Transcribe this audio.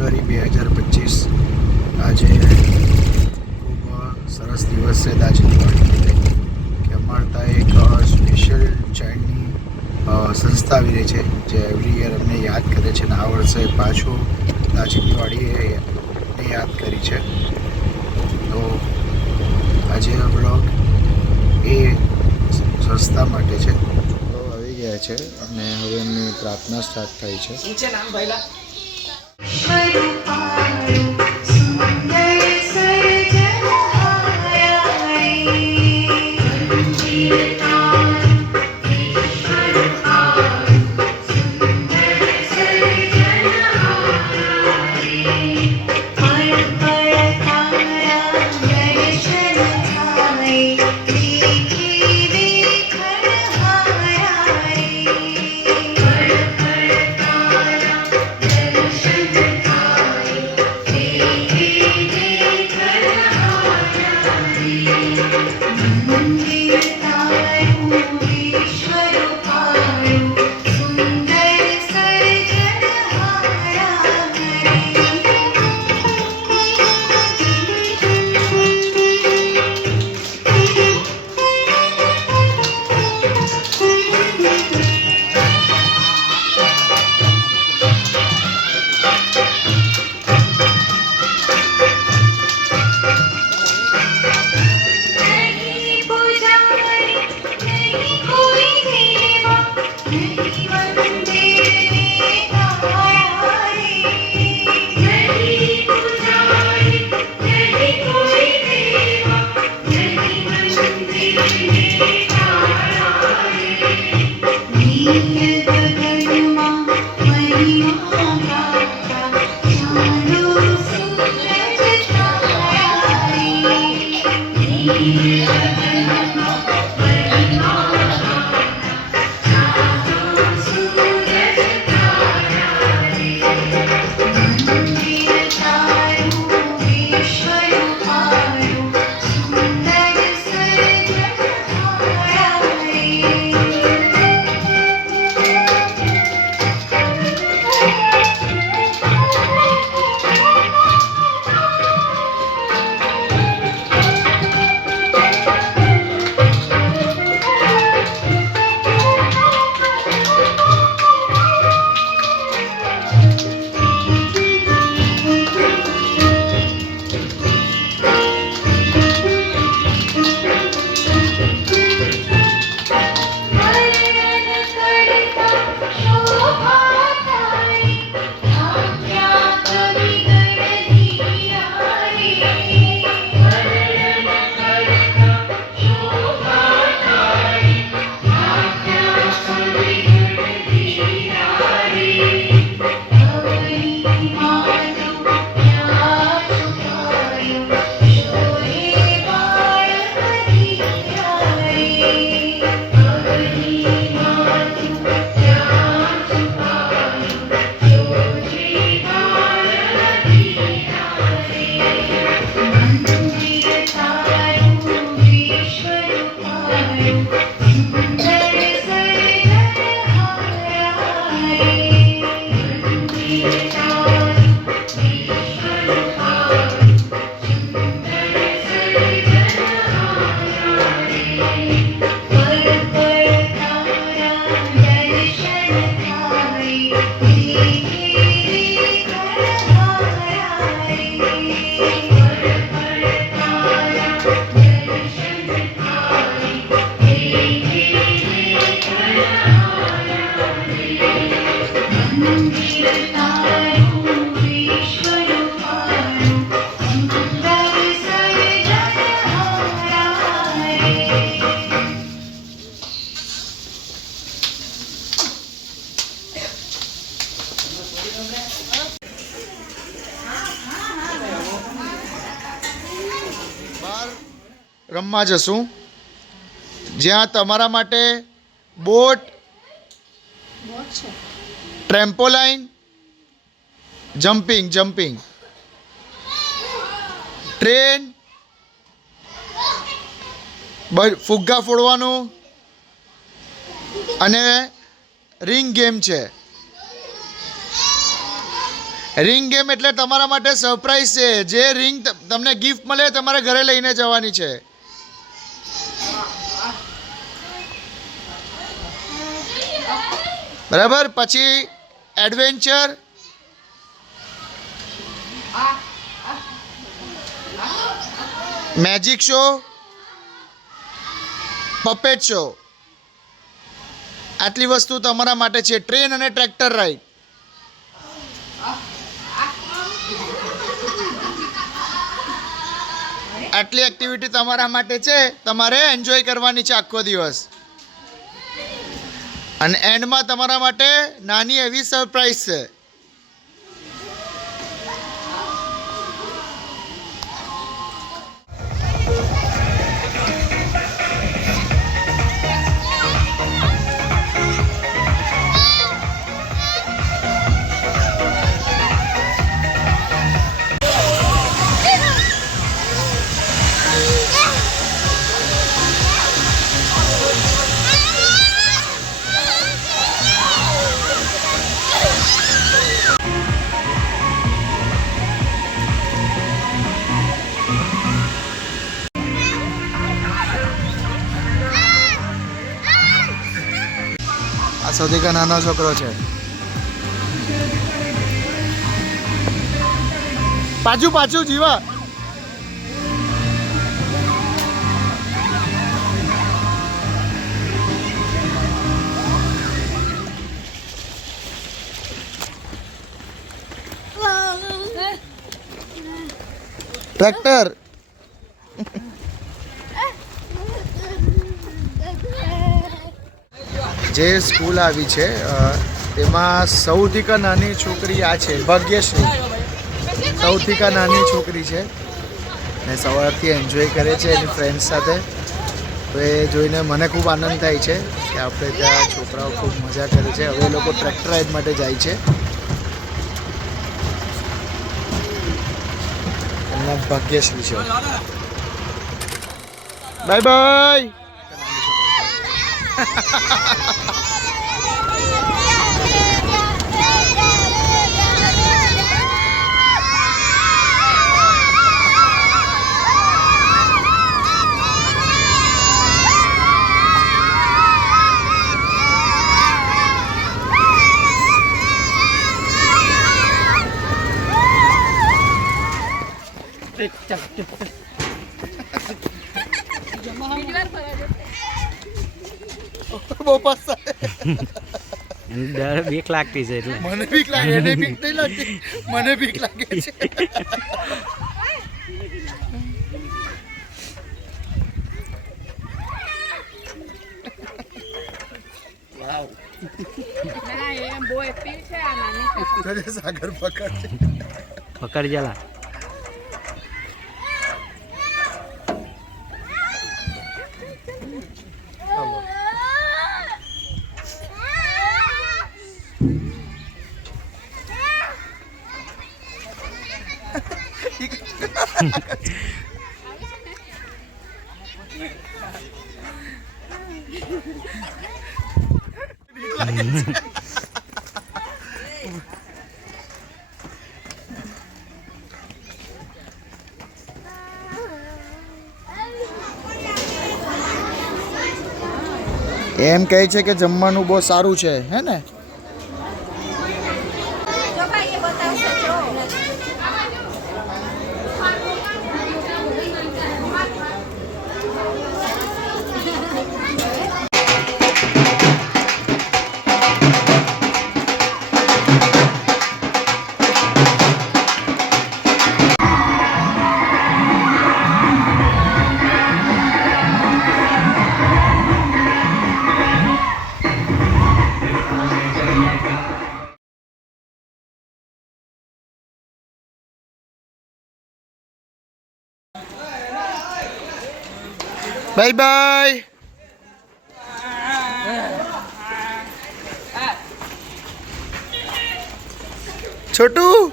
જાન્યુઆરી 2025 આજે ખૂબ સરસ દિવસ છે દાજની વાડી કે અમારે ત્યાં એક સ્પેશિયલ ચાઇલ્ડની સંસ્થા આવી રહી છે જે એવરી યર અમને યાદ કરે છે અને આ વર્ષે પાછું દાજની વાડીએ યાદ કરી છે. તો આજે આ બ્લોગ એ સંસ્થા માટે છે. તો આવી ગયા છે અને હવે એમની પ્રાર્થના સ્ટાર્ટ થાય છે. રમવા જશું જ્યાં તમારા માટે બોટ, ટ્રેમ્પોલાઇન, જમ્પિંગ, ટ્રેન, ફુગ્ગા ફોડવાનું અને રિંગ ગેમ છે. રિંગ ગેમ એટલે તમારા માટે સરપ્રાઈઝ છે. જે રિંગ તમને ગિફ્ટ મળે તમારે ઘરે લઈને જવાની છે. બરાબર. પછી adventure, magic show, puppet show, આટલી વસ્તુ તમારા માટે છે. ટ્રેન અને ટ્રેક્ટર રાઈડ. આટલી એક્ટિવિટી તમારા માટે છે. તમારે એન્જોય કરવાની છે આખો દિવસ. અને એન્ડમાં તમારા માટે નાની એવી સરપ્રાઈઝ છે. આ સૌથી કા નાનો છોકરો છે. પાછું પાછું જીવા. ટ્રેક્ટર. જે સ્કૂલ આવી છે તેમાં સૌથી કા નાની છોકરી આ છે ભાગ્યશ્રી. સૌથી કા નાની છોકરી છે ને સવારથી એન્જોય કરે છે એની ફ્રેન્ડ્સ સાથે. તો એ જોઈને મને ખૂબ આનંદ થાય છે કે આપણે ત્યાં છોકરાઓ ખૂબ મજા કરે છે. હવે એ લોકો ટ્રેક્ટર રાઈડ માટે જાય છે. એમના ભાગ્યશ્રી છે. Bye bye. બહુ ડર બીક લાગતી છે એટલે મને બીક લાગે. એને બીક નહીં લાગતી, મને બીક લાગે છે. સાગર પકડ પકડ જલા. એમ કહે છે કે જમવાનું બહુ સારું છે, હે ને? Bye bye. છોટું